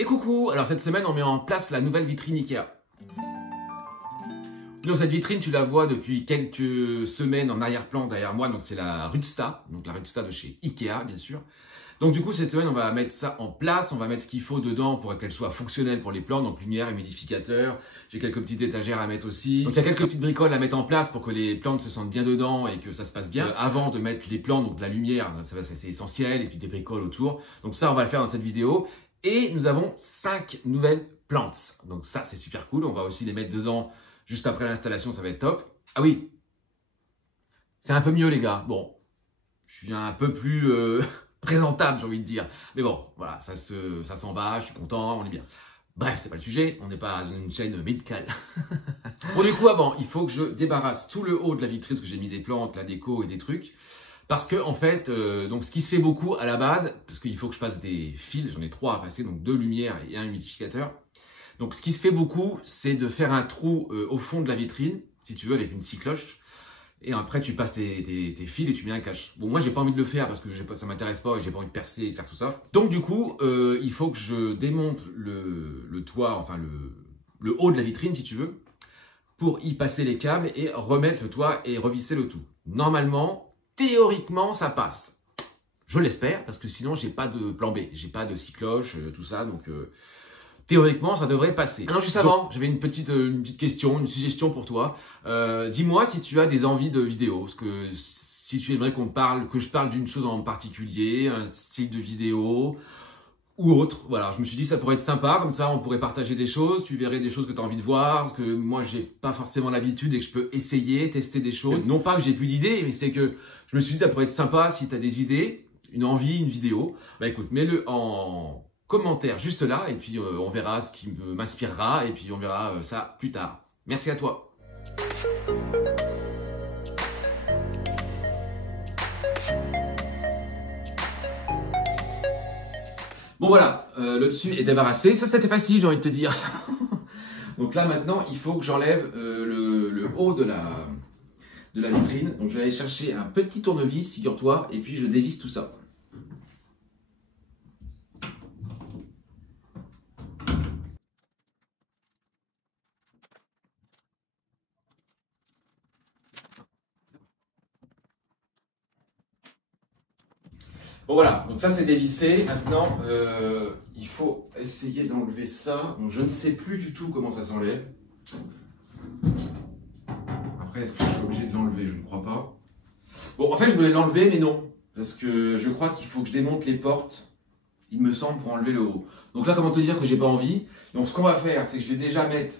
Et coucou, alors cette semaine on met en place la nouvelle vitrine Ikea. Donc cette vitrine tu la vois depuis quelques semaines en arrière-plan derrière moi, donc c'est la Rudsta, donc la Rudsta de chez Ikea bien sûr. Donc du coup cette semaine on va mettre ça en place, on va mettre ce qu'il faut dedans pour qu'elle soit fonctionnelle pour les plantes, donc lumière, humidificateur, j'ai quelques petites étagères à mettre aussi. Donc il y a quelques petites bricoles à mettre en place pour que les plantes se sentent bien dedans et que ça se passe bien. Avant de mettre les plantes, donc de la lumière, c'est essentiel, et puis des bricoles autour. Donc ça on va le faire dans cette vidéo. Et nous avons 5 nouvelles plantes. Donc ça c'est super cool, on va aussi les mettre dedans juste après l'installation, ça va être top. Ah oui, c'est un peu mieux les gars. Bon, je suis un peu plus présentable, j'ai envie de dire. Mais bon, voilà, ça s'en va, je suis content, on est bien. Bref, c'est pas le sujet, on n'est pas dans une chaîne médicale. Bon, du coup, avant, il faut que je débarrasse tout le haut de la vitrine, parce que j'ai mis des plantes, la déco et des trucs. Parce que, en fait, donc ce qui se fait beaucoup à la base, parce qu'il faut que je passe des fils, j'en ai 3 à passer, donc 2 lumières et un humidificateur. Donc, ce qui se fait beaucoup, c'est de faire un trou au fond de la vitrine, si tu veux, avec une scie cloche. Et après, tu passes tes fils et tu mets un cache. Bon, moi, j'ai pas envie de le faire parce que ça m'intéresse pas et j'ai pas envie de percer et de faire tout ça. Donc, du coup, il faut que je démonte le toit, enfin le haut de la vitrine, si tu veux, pour y passer les câbles et remettre le toit et revisser le tout. Normalement, théoriquement, ça passe. Je l'espère parce que sinon, j'ai pas de plan B, j'ai pas de scie cloche, tout ça, donc... théoriquement, ça devrait passer. Alors juste avant, j'avais une petite question, une suggestion pour toi. Dis-moi si tu as des envies de vidéos, parce que si tu aimerais que je parle d'une chose en particulier, un style de vidéo ou autre. Voilà, je me suis dit ça pourrait être sympa, comme ça on pourrait partager des choses, tu verrais des choses que tu as envie de voir, parce que moi j'ai pas forcément l'habitude et que je peux essayer, tester des choses. Non pas que j'ai plus d'idées, mais c'est que je me suis dit ça pourrait être sympa si tu as des idées, une envie, une vidéo. Bah écoute, mets-le en commentaire juste là et puis on verra ce qui m'inspirera et puis on verra ça plus tard. Merci à toi. Bon voilà, le dessus est débarrassé. Ça c'était facile, j'ai envie de te dire. Donc là maintenant il faut que j'enlève le haut de la vitrine. Donc je vais aller chercher un petit tournevis, figure-toi, et puis je dévisse tout ça. Bon voilà, donc ça c'est dévissé. Maintenant, il faut essayer d'enlever ça. Donc, je ne sais plus du tout comment ça s'enlève. Après, est-ce que je suis obligé de l'enlever? Je ne crois pas. Bon, en fait, je voulais l'enlever, mais non. Parce que je crois qu'il faut que je démonte les portes, il me semble, pour enlever le haut. Donc là, comment te dire que j'ai pas envie? Donc ce qu'on va faire, c'est que je vais déjà mettre...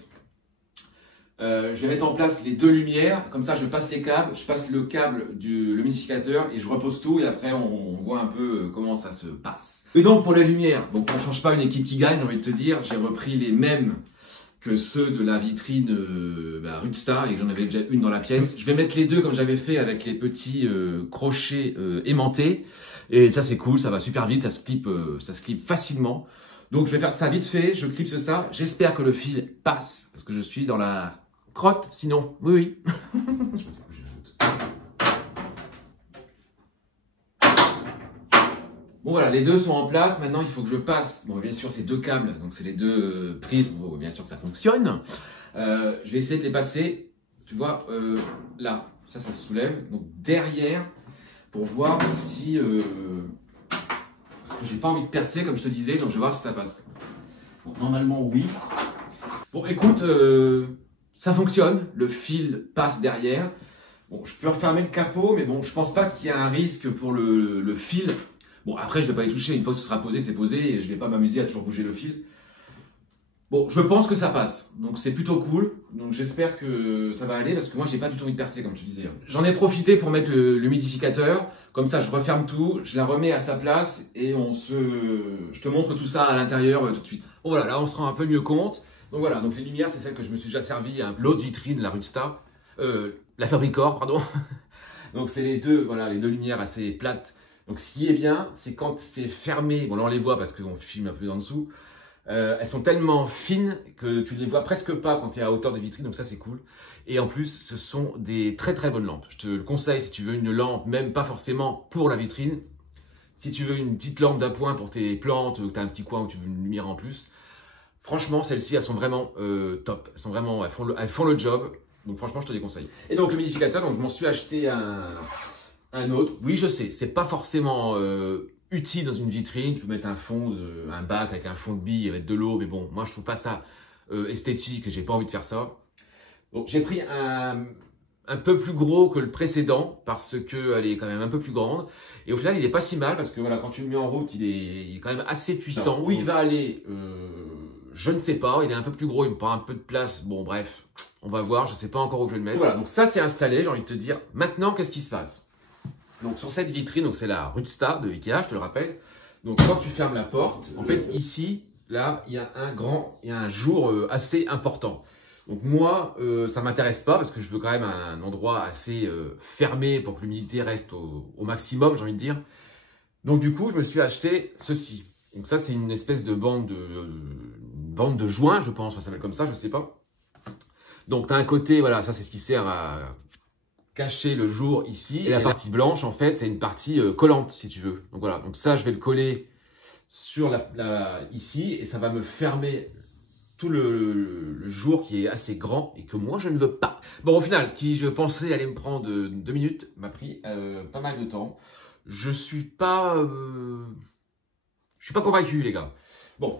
je vais mettre en place les 2 lumières, comme ça je passe les câbles, je passe le câble de l'humidificateur et je repose tout et après on voit un peu comment ça se passe. Et donc pour les lumières, donc on ne change pas une équipe qui gagne, j'ai envie de te dire, j'ai repris les mêmes que ceux de la vitrine Rudsta et j'en avais déjà une dans la pièce. Je vais mettre les 2 comme j'avais fait avec les petits crochets aimantés et ça c'est cool, ça va super vite, ça se clip facilement. Donc je vais faire ça vite fait, je clipse ça, j'espère que le fil passe parce que je suis dans la crotte, sinon, oui. Bon voilà, les 2 sont en place. Maintenant, il faut que je passe, bon bien sûr, ces 2 câbles, donc c'est les 2 prises pour bien sûr que ça fonctionne. Je vais essayer de les passer, tu vois, là, ça se soulève. Donc derrière, pour voir si... parce que j'ai pas envie de percer, comme je te disais, donc je vais voir si ça passe. Bon, normalement, oui. Bon, écoute... ça fonctionne, le fil passe derrière. Bon, je peux refermer le capot, mais bon, je pense pas qu'il y ait un risque pour le fil. Bon, après, je vais pas les toucher. Une fois que ce sera posé, c'est posé et je vais pas m'amuser à toujours bouger le fil. Bon, je pense que ça passe. Donc, c'est plutôt cool. Donc, j'espère que ça va aller parce que moi, j'ai pas du tout envie de percer, comme tu disais. J'en ai profité pour mettre l'humidificateur. Comme ça, je referme tout, je la remets à sa place et je te montre tout ça à l'intérieur tout de suite. Bon, voilà, là, on se rend un peu mieux compte. Donc voilà, donc les lumières, c'est celle que je me suis déjà servi à l'autre vitrine, la Rudsta, la Fabricor, pardon. Donc c'est les 2, voilà, les 2 lumières assez plates. Donc ce qui est bien, c'est quand c'est fermé, bon là on les voit parce qu'on filme un peu en dessous, elles sont tellement fines que tu les vois presque pas quand tu es à hauteur de vitrine, donc ça c'est cool. Et en plus, ce sont des très très bonnes lampes. Je te le conseille si tu veux une lampe, même pas forcément pour la vitrine. Si tu veux une petite lampe d'appoint pour tes plantes, que tu as un petit coin où tu veux une lumière en plus, franchement, celles-ci, elles sont vraiment top. Elles sont vraiment, elles font le job. Donc franchement, je te les conseille. Et donc, l'humidificateur, donc je m'en suis acheté un autre. Oui, je sais, c'est pas forcément utile dans une vitrine. Tu peux mettre un bac avec un fond de billes avec de l'eau. Mais bon, moi, je trouve pas ça esthétique et j'ai pas envie de faire ça. Donc, j'ai pris un peu plus gros que le précédent parce qu'elle est quand même un peu plus grande. Et au final, il est pas si mal parce que voilà, quand tu le mets en route, il est quand même assez puissant. Alors, où il va aller, je ne sais pas. Il est un peu plus gros, il me prend un peu de place. Bon, bref, on va voir. Je ne sais pas encore où je vais le mettre. Voilà, donc ça, c'est installé. J'ai envie de te dire, maintenant, qu'est-ce qui se passe? Donc, sur cette vitrine, donc c'est la Rudsta de Ikea, je te le rappelle. Donc, quand tu fermes la porte, en fait, ici, là, il y a un jour assez important. Donc moi, ça m'intéresse pas parce que je veux quand même un endroit assez fermé pour que l'humidité reste au maximum, j'ai envie de dire. Donc du coup, je me suis acheté ceci. Donc ça, c'est une espèce de bande de joint, je pense, ça s'appelle comme ça, je sais pas. Donc tu as un côté, voilà, ça c'est ce qui sert à cacher le jour ici. Et la partie blanche, en fait, c'est une partie collante, si tu veux. Donc voilà, donc ça, je vais le coller sur ici et ça va me fermer tout le jour qui est assez grand et que moi je ne veux pas. Bon, au final, ce qui je pensais allait me prendre 2 minutes m'a pris pas mal de temps. Je suis pas convaincu, les gars. Bon,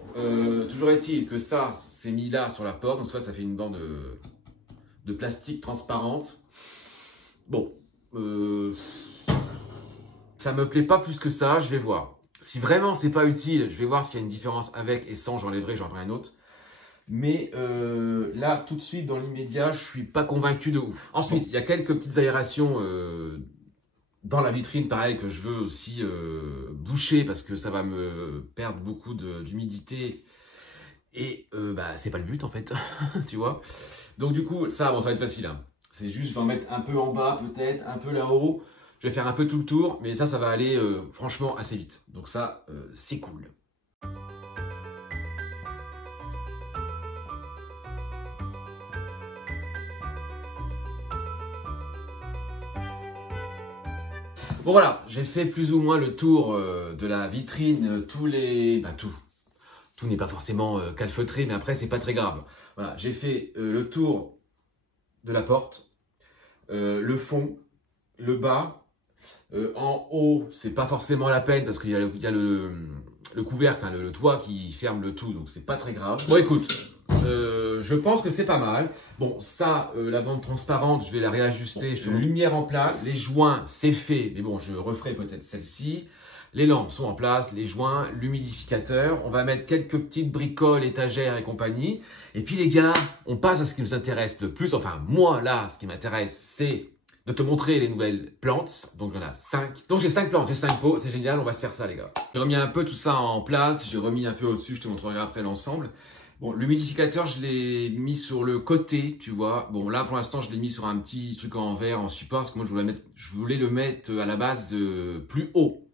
toujours est-il que ça c'est mis là sur la porte, donc ça fait une bande de plastique transparente. Bon, ça me plaît pas plus que ça, je vais voir. Si vraiment c'est pas utile, je vais voir s'il y a une différence avec et sans, j'enlèverai un autre. Mais là, tout de suite, dans l'immédiat, je suis pas convaincu de ouf. Ensuite, il y a quelques petites aérations dans la vitrine, pareil, que je veux aussi boucher parce que ça va me perdre beaucoup d'humidité. Et c'est pas le but en fait, tu vois. Donc du coup, ça va être facile. Hein. C'est juste, je vais en mettre un peu en bas peut-être, un peu là-haut. Je vais faire un peu tout le tour, mais ça va aller franchement assez vite. Donc ça, c'est cool. Bon voilà, j'ai fait plus ou moins le tour de la vitrine, tout n'est pas forcément calfeutré, mais après c'est pas très grave. Voilà, j'ai fait le tour de la porte, le fond, le bas, en haut c'est pas forcément la peine parce qu'il y a le couvercle, enfin le toit qui ferme le tout, donc c'est pas très grave. Bon écoute, je pense que c'est pas mal. Bon, ça, la bande transparente, je vais la réajuster. Je te mets lumière en place. Les joints, c'est fait. Mais bon, je referai peut-être celle-ci. Les lampes sont en place, les joints, l'humidificateur. On va mettre quelques petites bricoles, étagères et compagnie. Et puis les gars, on passe à ce qui nous intéresse le plus. Enfin, moi, là, ce qui m'intéresse, c'est de te montrer les nouvelles plantes. Donc, il y en a 5. Donc, j'ai 5 plantes, j'ai 5 pots. C'est génial, on va se faire ça, les gars. J'ai remis un peu tout ça en place. J'ai remis un peu au-dessus. Je te montrerai après l'ensemble. Bon, l'humidificateur, je l'ai mis sur le côté, tu vois. Bon, là, pour l'instant, je l'ai mis sur un petit truc en verre, en support, parce que moi, je voulais le mettre à la base plus haut.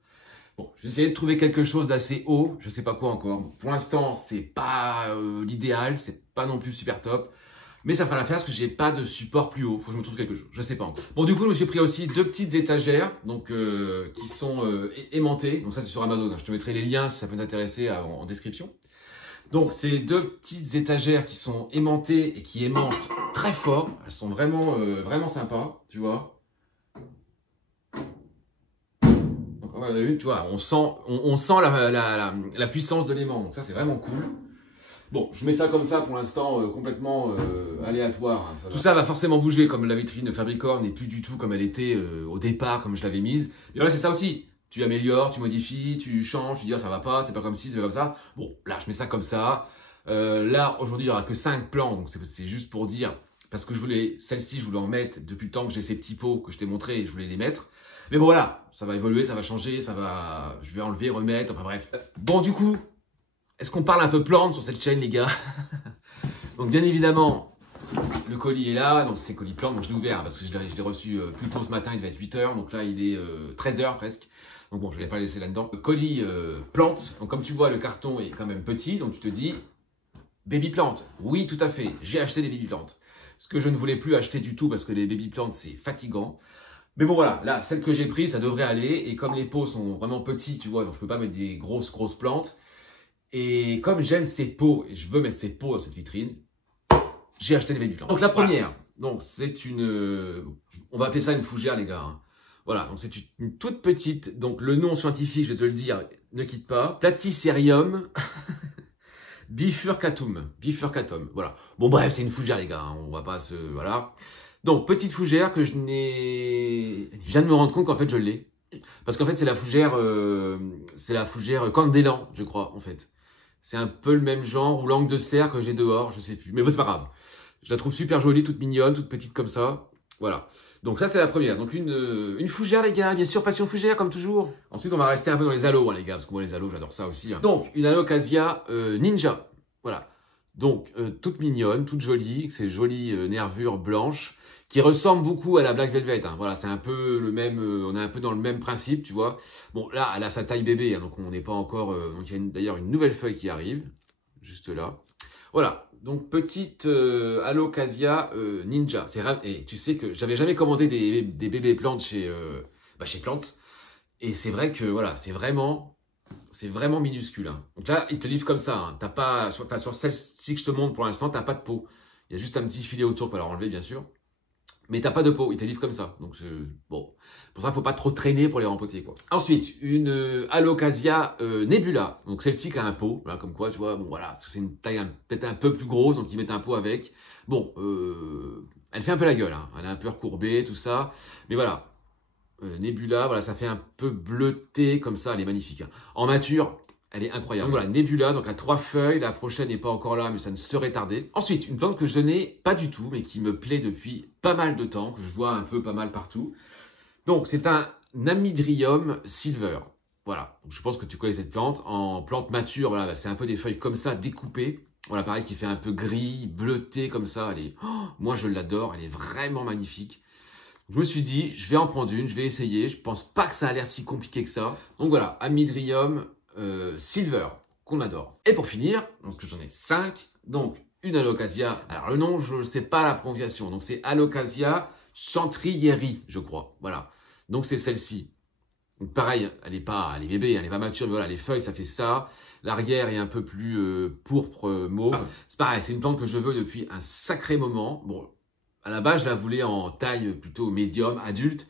Bon, j'ai essayé de trouver quelque chose d'assez haut, je sais pas quoi encore. Bon, pour l'instant, c'est pas l'idéal, c'est pas non plus super top. Mais ça fera l'affaire parce que j'ai pas de support plus haut. Faut que je me trouve quelque chose. Je sais pas encore. Bon, du coup, je me suis pris aussi 2 petites étagères, donc qui sont aimantées. Donc ça, c'est sur Amazon. Je te mettrai les liens si ça peut t'intéresser en description. Donc, c'est 2 petites étagères qui sont aimantées et qui aimantent très fort. Elles sont vraiment, vraiment sympas, tu vois. Donc, on en a une, tu vois, on sent la puissance de l'aimant. Donc ça, c'est vraiment cool. Bon, je mets ça comme ça pour l'instant, complètement aléatoire. Hein, tout ça va forcément bouger, comme la vitrine Fabricore n'est plus du tout comme elle était au départ, comme je l'avais mise. Et là, c'est ça aussi. Tu améliores, tu modifies, tu changes, tu dis ça va pas, c'est pas comme ci, c'est pas comme ça. Bon, là, je mets ça comme ça. Là, aujourd'hui, il n'y aura que 5 plans, donc c'est juste pour dire, parce que celle-ci, je voulais en mettre depuis le temps que j'ai ces petits pots que je t'ai montré, je voulais les mettre. Mais bon, voilà, ça va évoluer, ça va changer, je vais enlever, remettre, enfin bref. Bon, du coup, est-ce qu'on parle un peu plantes sur cette chaîne, les gars? Donc, bien évidemment, le colis est là, donc c'est colis plantes, donc je l'ai ouvert parce que je l'ai reçu plus tôt ce matin, il devait être 8 h, donc là, il est 13 h presque. Donc bon, je ne l'ai pas laissé là-dedans. Le colis plante, donc comme tu vois, le carton est quand même petit, donc tu te dis, baby plante. Oui, tout à fait, j'ai acheté des baby plantes. Ce que je ne voulais plus acheter du tout parce que les baby plantes, c'est fatigant. Mais bon voilà, là, celle que j'ai prise, ça devrait aller. Et comme les pots sont vraiment petits, tu vois, donc je peux pas mettre des grosses plantes. Et comme j'aime ces pots, et je veux mettre ces pots dans cette vitrine, j'ai acheté des baby plants. Donc la première, donc c'est une, on va appeler ça une fougère les gars. Hein. Voilà, donc c'est une toute petite, donc le nom scientifique, je vais te le dire, ne quitte pas, Platycerium bifurcatum. Bifurcatum, voilà. Bon bref, c'est une fougère les gars, hein, on va pas se, voilà. Donc petite fougère que je viens de me rendre compte qu'en fait je l'ai. Parce qu'en fait c'est la fougère Candélan, je crois en fait. C'est un peu le même genre, ou langue de cerf que j'ai dehors, je sais plus. Mais bon, c'est pas grave. Je la trouve super jolie, toute mignonne, toute petite comme ça. Voilà. Donc ça, c'est la première. Donc une fougère, les gars. Bien sûr, passion fougère, comme toujours. Ensuite, on va rester un peu dans les aloes, hein, les gars. Parce que moi, les aloes, j'adore ça aussi. Hein. Donc, une alocasia ninja. Voilà. Donc, toute mignonne, toute jolie. Avec ses jolies nervures blanches. Qui ressemble beaucoup à la Black Velvet. Hein. Voilà, c'est un peu le même... on est un peu dans le même principe, tu vois. Bon, là, elle a sa taille bébé. Hein, donc, on n'est pas encore... donc, il y a d'ailleurs une nouvelle feuille qui arrive. Juste là. Voilà. Donc, petite alocasia ninja. Et tu sais que j'avais jamais commandé des bébés plantes chez Plantes. Et c'est vrai que, voilà, c'est vraiment minuscule. Hein. Donc là, ils te livrent comme ça. Hein. T'as pas, sur celle-ci que je te montre pour l'instant, t'as pas de peau. Il y a juste un petit filet autour, il va falloir enlever, bien sûr. Mais t'as pas de peau, ils te livrent comme ça. Donc, bon. Pour ça, il faut pas trop traîner pour les rempoter, quoi. Ensuite, une alocasia nebula. Donc, celle-ci qui a un pot. Voilà, comme quoi, tu vois, bon, voilà. C'est une taille peut-être un peu plus grosse, donc ils mettent un pot avec. Bon, elle fait un peu la gueule, hein. Elle est un peu recourbée, tout ça. Mais voilà. Nebula, voilà, ça fait un peu bleuté, comme ça. Elle est magnifique. Hein. En mature, elle est incroyable. Donc voilà, Nebula, donc à 3 feuilles. La prochaine n'est pas encore là, mais ça ne serait tardé. Ensuite, une plante que je n'ai pas du tout, mais qui me plaît depuis pas mal de temps, que je vois un peu pas mal partout. Donc, c'est un Amydrium silver. Voilà, donc, je pense que tu connais cette plante. En plante mature, voilà, c'est un peu des feuilles comme ça, découpées. Voilà, pareil, qui fait un peu gris, bleuté comme ça. Elle est... moi, je l'adore, elle est vraiment magnifique. Je me suis dit, je vais en prendre une, je vais essayer. Je pense pas que ça a l'air si compliqué que ça. Donc voilà, Amydrium silver, qu'on adore. Et pour finir, parce que j'en ai 5, donc une alocasia. Alors le nom, je ne sais pas la prononciation. Donc c'est alocasia chantrieri, je crois. Voilà. Donc c'est celle-ci. Donc pareil, elle est bébé, elle n'est pas mature, mais voilà, les feuilles, ça fait ça. L'arrière est un peu plus pourpre, mauve. C'est pareil, c'est une plante que je veux depuis un sacré moment. Bon, à la base, je la voulais en taille plutôt médium, adulte.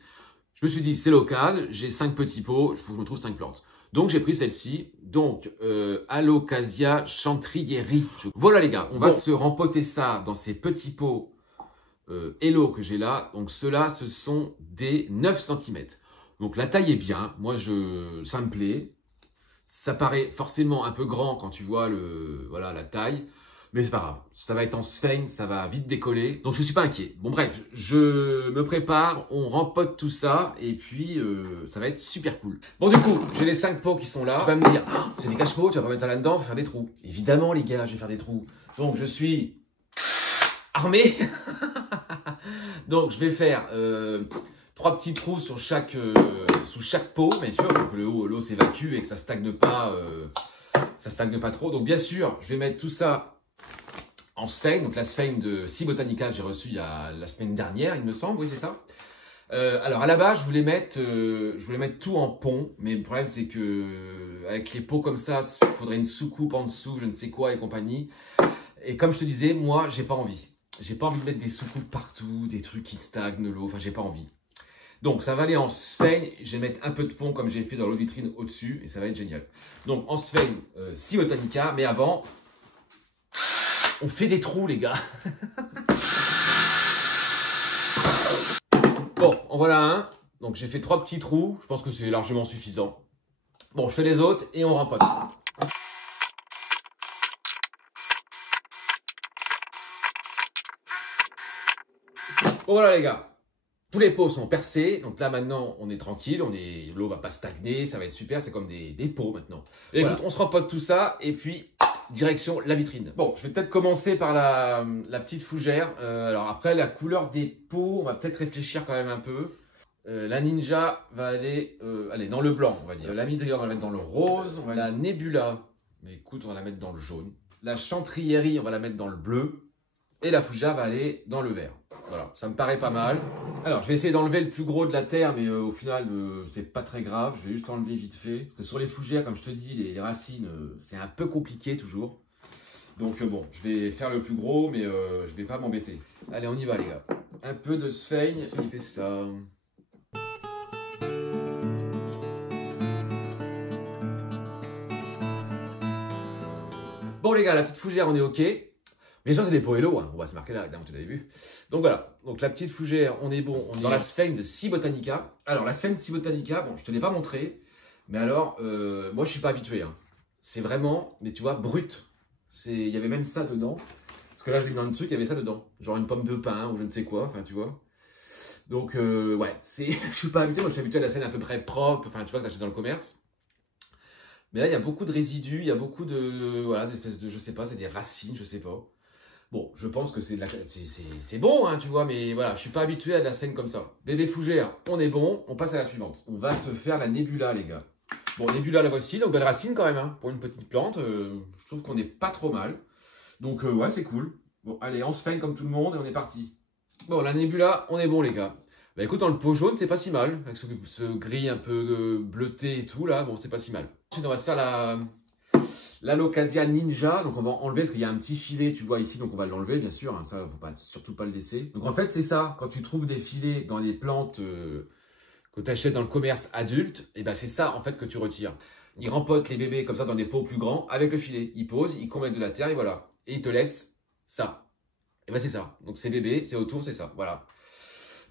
Je me suis dit, c'est local, j'ai 5 petits pots, il faut que je me trouve 5 plantes. Donc, j'ai pris celle-ci. Donc, Alocasia chantrieri. Voilà, les gars, on va se rempoter ça dans ces petits pots Hello que j'ai là. Donc, ceux-là, ce sont des 9 cm. Donc, la taille est bien. Moi, ça me plaît. Ça paraît forcément un peu grand quand tu vois la taille. Mais c'est pas grave, ça va être en sphène, ça va vite décoller, donc je suis pas inquiet. Bon bref, je me prépare, on rempote tout ça, et puis ça va être super cool. Bon du coup, j'ai les 5 pots qui sont là. Tu vas me dire, oh, c'est des cache-pots, tu vas pas mettre ça là-dedans, faut faire des trous. Évidemment les gars, je vais faire des trous. Donc je suis armé. Donc je vais faire 3 petits trous sur sous chaque pot, bien sûr, pour que l'eau s'évacue et que ça stagne pas, trop. Donc bien sûr, je vais mettre tout ça en sphène, donc la sphène de Sea Botanica que j'ai reçue la semaine dernière, il me semble, oui c'est ça. Alors à la base, je voulais mettre tout en pont, mais le problème c'est que avec les pots comme ça, il faudrait une soucoupe en dessous, je ne sais quoi et compagnie. Et comme je te disais, moi j'ai pas envie. J'ai pas envie de mettre des soucoupes partout, des trucs qui stagnent l'eau, enfin j'ai pas envie. Donc ça va aller en sphène, je vais mettre un peu de pont comme j'ai fait dans l'eau vitrine au-dessus et ça va être génial. Donc en sphène Sea Botanica, mais avant... on fait des trous, les gars. Bon, en voilà un. Donc, j'ai fait 3 petits trous. Je pense que c'est largement suffisant. Bon, je fais les autres et on rempote. Bon, voilà, les gars. Tous les pots sont percés. Donc là, maintenant, on est tranquille. L'eau va pas stagner. Ça va être super. C'est comme des pots maintenant. Et voilà. Écoute, on se rempote tout ça. Et puis... direction la vitrine. Bon, je vais peut-être commencer par la petite fougère. Alors après, la couleur des pots, on va peut-être réfléchir quand même un peu. La Ninja va aller dans le blanc, on va dire. La Midria, on va la mettre dans le rose. La Nebula, mais écoute, on va la mettre dans le jaune. La Chantrieri, on va la mettre dans le bleu. Et la fougère va aller dans le vert. Voilà, ça me paraît pas mal. Alors, je vais essayer d'enlever le plus gros de la terre, mais au final, c'est pas très grave. Je vais juste enlever vite fait. Parce que sur les fougères, comme je te dis, les racines, c'est un peu compliqué toujours. Donc bon, je vais faire le plus gros, mais je vais pas m'embêter. Allez, on y va les gars. Un peu de sphaigne, on fait ça. Bon les gars, la petite fougère, on est ok. Bien sûr, c'est des poélos, hein. On va se marquer là, évidemment, tu l'avais vu. Donc voilà, donc la petite fougère, on est bon. On est dans la sphaigne de C. botanica. Alors la sphaigne C. botanica, bon, je te l'ai pas montré, mais alors, moi je suis pas habitué. Hein. C'est vraiment, mais tu vois, brut. Il y avait même ça dedans. Parce que là, je l'ai mis dans le truc, il y avait ça dedans. Genre une pomme de pin ou je ne sais quoi, enfin tu vois. Donc ouais, je suis pas habitué, moi je suis habitué à la sphaigne à peu près propre, enfin tu vois, que tu achètes dans le commerce. Mais là, il y a beaucoup de résidus, il y a beaucoup de, voilà, d'espèces de, je sais pas, c'est des racines, je sais pas. Bon, je pense que c'est bon, hein, tu vois, mais voilà, je suis pas habitué à de la sphaigne comme ça. Bébé fougère, on est bon, on passe à la suivante. On va se faire la nébula, les gars. Bon, nébula, la voici, donc belle racine quand même, hein, pour une petite plante. Je trouve qu'on n'est pas trop mal. Donc, ouais, c'est cool. Bon, allez, on se feigne comme tout le monde et on est parti. Bon, la nébula, on est bon, les gars. Bah écoute, dans le pot jaune, c'est pas si mal. Avec ce gris un peu bleuté et tout, là, bon, c'est pas si mal. Ensuite, on va se faire l'Alocasia Ninja. Donc, on va enlever parce qu'il y a un petit filet, tu vois, ici. Donc, on va l'enlever, bien sûr. Hein, ça, faut pas, surtout pas le laisser. Donc, en fait, c'est ça. Quand tu trouves des filets dans les plantes que tu achètes dans le commerce adulte, et ben c'est ça, en fait, que tu retires. Ils rempotent les bébés comme ça dans des pots plus grands avec le filet. Ils posent, ils commettent de la terre et voilà. Et ils te laissent ça. Et ben c'est ça. Donc, c'est bébé, c'est autour, c'est ça. Voilà.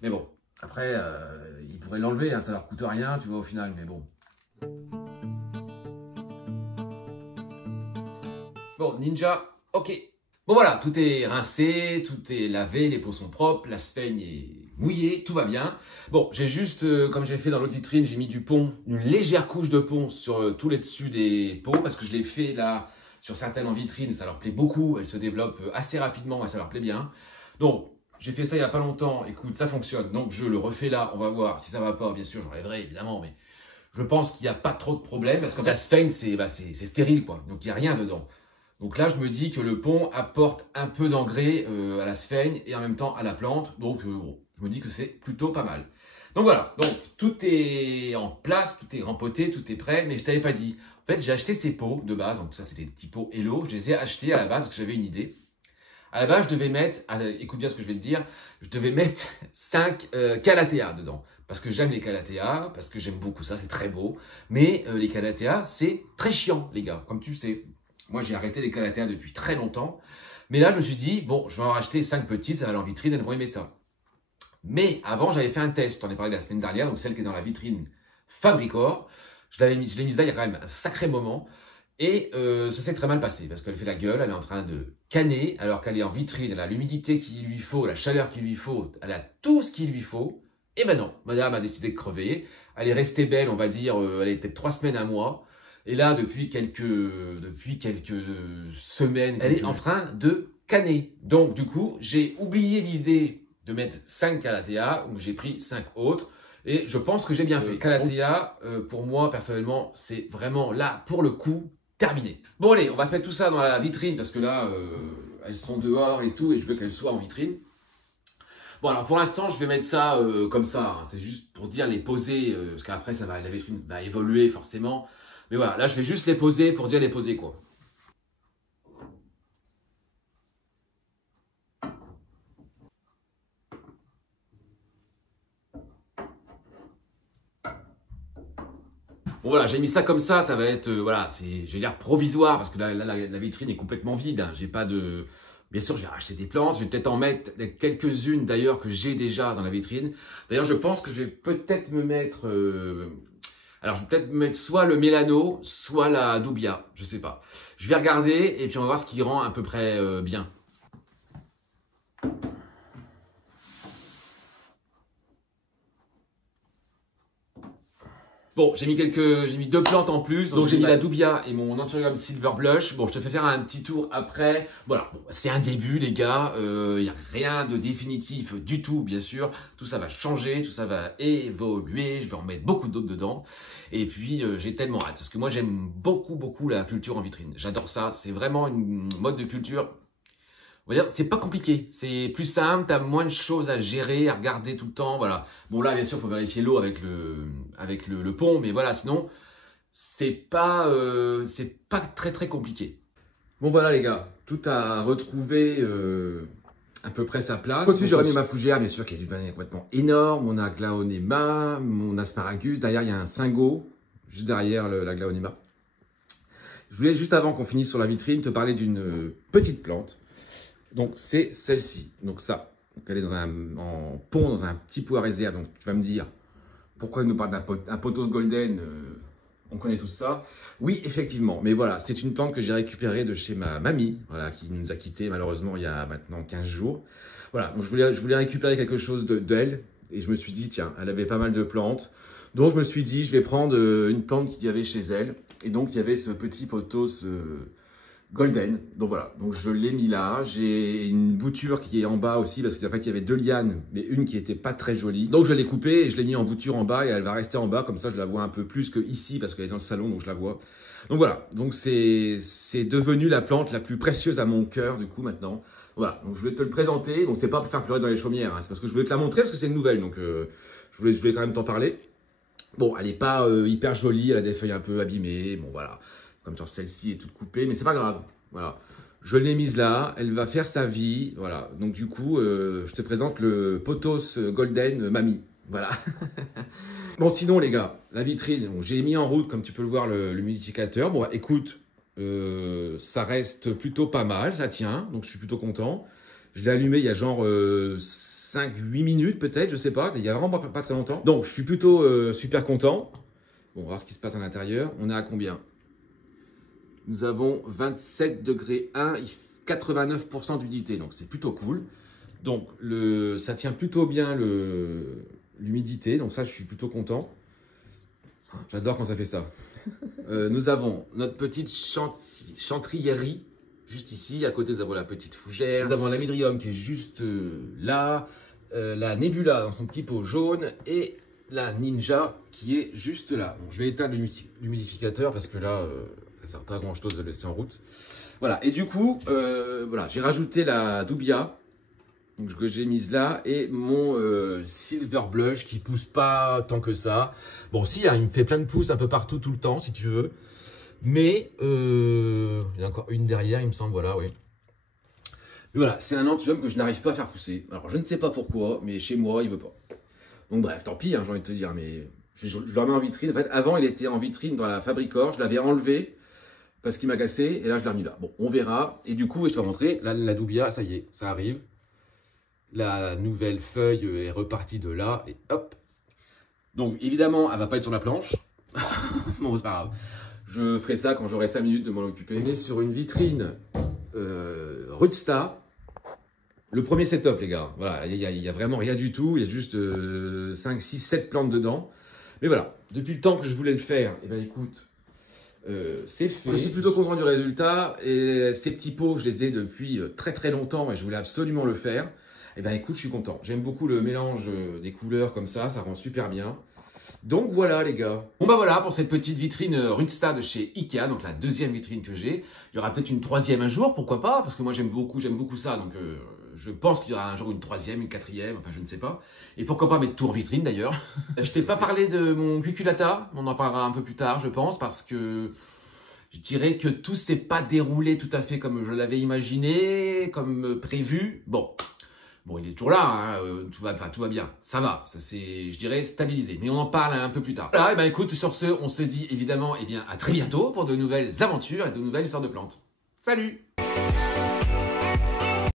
Mais bon. Après, ils pourraient l'enlever, hein, ça leur coûte rien, tu vois, au final, mais bon. Bon, Ninja, ok. Bon voilà, tout est rincé, tout est lavé, les pots sont propres, la sphaigne est mouillée, tout va bien. Bon, j'ai juste, comme j'ai fait dans l'autre vitrine, j'ai mis du pont, une légère couche de pont sur tous les dessus des pots, parce que je l'ai fait là, sur certaines en vitrine, ça leur plaît beaucoup, elles se développent assez rapidement et ça leur plaît bien. Donc, j'ai fait ça il n'y a pas longtemps, écoute, ça fonctionne, donc je le refais là, on va voir. Si ça va pas, bien sûr, j'enlèverai évidemment, mais je pense qu'il n'y a pas trop de problème, parce que la sphaigne, c'est stérile, quoi, donc il n'y a rien dedans. Donc là, je me dis que le pont apporte un peu d'engrais à la sphaigne et en même temps à la plante, donc bon, je me dis que c'est plutôt pas mal. Donc voilà, donc tout est en place, tout est rempoté, tout est prêt, mais je t'avais pas dit. En fait, j'ai acheté ces pots de base, donc ça c'est des petits pots Hello, je les ai achetés à la base parce que j'avais une idée. À la base, je devais mettre, écoute bien ce que je vais te dire, je devais mettre 5 calathea dedans. Parce que j'aime les calathea, parce que j'aime beaucoup ça, c'est très beau. Mais les calathea, c'est très chiant, les gars, comme tu sais. Moi, j'ai arrêté les calathea depuis très longtemps. Mais là, je me suis dit, bon, je vais en racheter 5 petites, ça va aller en vitrine, elles vont aimer ça. Mais avant, j'avais fait un test, j'en ai parlé la semaine dernière, donc celle qui est dans la vitrine Fabricor. Je l'ai mise là il y a quand même un sacré moment. Et ça s'est très mal passé parce qu'elle fait la gueule, elle est en train de canner alors qu'elle est en vitrine, elle a l'humidité qu'il lui faut, la chaleur qu'il lui faut, elle a tout ce qu'il lui faut. Et ben non, madame a décidé de crever. Elle est restée belle, on va dire, elle est peut-être 3 semaines, un mois. Et là, depuis quelques semaines, elle est en train de canner. Donc du coup, j'ai oublié l'idée de mettre 5 calathea, donc j'ai pris 5 autres. Et je pense que j'ai bien fait. Calathea, pour moi, personnellement, c'est vraiment là, pour le coup, terminé. Bon allez, on va se mettre tout ça dans la vitrine parce que là, elles sont dehors et tout et je veux qu'elles soient en vitrine. Bon alors pour l'instant, je vais mettre ça comme ça. Hein. C'est juste pour dire les poser parce qu'après, la vitrine va évoluer forcément. Mais voilà, là, je vais juste les poser pour dire les poser quoi. Bon voilà, j'ai mis ça comme ça va être, voilà, je vais dire provisoire, parce que là, la vitrine est complètement vide, hein. J'ai pas de... Bien sûr, je vais racheter des plantes, je vais peut-être en mettre quelques-unes d'ailleurs que j'ai déjà dans la vitrine. D'ailleurs, je pense que je vais peut-être me mettre... alors, je vais peut-être me mettre soit le mélano, soit la doubia, je sais pas. Je vais regarder et puis on va voir ce qui rend à peu près bien. Bon, j'ai mis 2 plantes en plus, donc j'ai mis la doubia et mon Anthurium Silver Blush. Bon, je te fais faire un petit tour après. Voilà, bon, c'est un début les gars, il n'y a rien de définitif du tout, bien sûr. Tout ça va changer, tout ça va évoluer, je vais en mettre beaucoup d'autres dedans. Et puis, j'ai tellement hâte, parce que moi j'aime beaucoup la culture en vitrine. J'adore ça, c'est vraiment une mode de culture on va dire, c'est pas compliqué. C'est plus simple, tu as moins de choses à gérer, à regarder tout le temps. Voilà. Bon, là, bien sûr, il faut vérifier l'eau avec le pont, mais voilà, sinon, c'est pas très très compliqué. Bon, voilà, les gars, tout a retrouvé à peu près sa place. Au-dessus, j'aurais mis ma fougère, bien sûr, qui est d'une manière complètement énorme. On a Glaonema, mon asparagus. Derrière, il y a un cingot, juste derrière la Glaonema. Je voulais, juste avant qu'on finisse sur la vitrine, te parler d'une petite plante. Donc, c'est celle-ci. Donc, ça. Donc, elle est en pont, dans un petit pot à réserve. Donc, tu vas me dire, pourquoi elle nous parle d'un pothos golden on connaît tout ça. Oui, effectivement. Mais voilà, c'est une plante que j'ai récupérée de chez ma mamie, voilà, qui nous a quittés malheureusement il y a maintenant 15 jours. Voilà, donc je voulais récupérer quelque chose d'elle. Et je me suis dit, tiens, elle avait pas mal de plantes. Donc, je me suis dit, je vais prendre une plante qu'il y avait chez elle. Et donc, il y avait ce petit pothos golden. Donc, voilà. Donc, je l'ai mis là. J'ai une bouture qui est en bas aussi parce qu'en fait, il y avait 2 lianes, mais une qui n'était pas très jolie. Donc, je l'ai coupée et je l'ai mis en bouture en bas et elle va rester en bas. Comme ça, je la vois un peu plus que ici parce qu'elle est dans le salon, donc je la vois. Donc, voilà. Donc, c'est devenu la plante la plus précieuse à mon cœur, du coup, maintenant. Voilà. Donc, je voulais te le présenter. Donc, c'est pas pour faire pleurer dans les chaumières. Hein. C'est parce que je voulais te la montrer parce que c'est une nouvelle. Donc, je voulais quand même t'en parler. Bon, elle n'est pas hyper jolie, elle a des feuilles un peu abîmées, bon voilà, comme genre celle-ci est toute coupée, mais c'est pas grave, voilà. Je l'ai mise là, elle va faire sa vie, voilà. Donc du coup, je te présente le pothos golden mamie, voilà. Bon, sinon les gars, la vitrine, bon, j'ai mis en route, comme tu peux le voir, l'humidificateur. Bon, écoute, ça reste plutôt pas mal, ça tient, donc je suis plutôt content. Je l'ai allumé il y a genre 5-8 minutes peut-être, je sais pas, il y a vraiment pas très longtemps. Donc je suis plutôt super content. Bon, on va voir ce qui se passe à l'intérieur. On est à combien? Nous avons 27 degrés 1, 89% d'humidité, donc c'est plutôt cool. Donc ça tient plutôt bien l'humidité, donc ça je suis plutôt content. J'adore quand ça fait ça. Nous avons notre petite chantrièrerie. Juste ici, à côté, nous avons la petite fougère. Nous avons l'amydrium qui est juste là. La nébula dans son petit pot jaune. Et la ninja qui est juste là. Bon, je vais éteindre l'humidificateur parce que là, ça ne sert pas à grand chose de le laisser en route. Voilà. Et du coup, voilà, j'ai rajouté la Dubia que j'ai mise là. Et mon Silver Blush qui ne pousse pas tant que ça. Bon, si, hein, il me fait plein de pousses un peu partout tout le temps, si tu veux. Mais il y en a encore une derrière, il me semble, voilà, oui. Mais voilà, c'est un antium que je n'arrive pas à faire pousser. Alors, je ne sais pas pourquoi, mais chez moi, il ne veut pas. Donc, bref, tant pis, hein, j'ai envie de te dire, mais je le remets en vitrine. En fait, avant, il était en vitrine dans la Fabricor. Je l'avais enlevé parce qu'il m'a cassé, et là, je l'ai remis là. Bon, on verra. Et du coup, je vais te montrer, là, la Dubia, ça y est, ça arrive. La nouvelle feuille est repartie de là, et hop. Donc, évidemment, elle ne va pas être sur la planche. Bon, c'est pas grave. Je ferai ça quand j'aurai 5 minutes de m'en occuper. On est sur une vitrine Rudsta. Le premier setup, les gars. Voilà, il y a vraiment rien du tout. Il y a juste 5, 6, 7 plantes dedans. Mais voilà, depuis le temps que je voulais le faire, et ben écoute, c'est fait. Je suis plutôt content du résultat. Et ces petits pots, je les ai depuis très très longtemps et je voulais absolument le faire. Et ben écoute, je suis content. J'aime beaucoup le mélange des couleurs comme ça rend super bien. Donc voilà les gars. Bon bah voilà pour cette petite vitrine Rudsta de chez Ikea, donc la deuxième vitrine que j'ai. Il y aura peut-être une troisième un jour, pourquoi pas, parce que moi j'aime beaucoup ça, donc je pense qu'il y aura un jour une troisième, une quatrième, enfin je ne sais pas. Et pourquoi pas mettre tout en vitrine d'ailleurs. Je t'ai pas parlé de mon cuculata, on en parlera un peu plus tard je pense, parce que je dirais que tout s'est pas déroulé tout à fait comme je l'avais imaginé, comme prévu. Bon, il est toujours là, hein, tout va bien, ça va, ça c'est, je dirais, stabilisé. Mais on en parle un peu plus tard. Voilà, et ben écoute, sur ce, on se dit évidemment, à très bientôt pour de nouvelles aventures et de nouvelles histoires de plantes. Salut!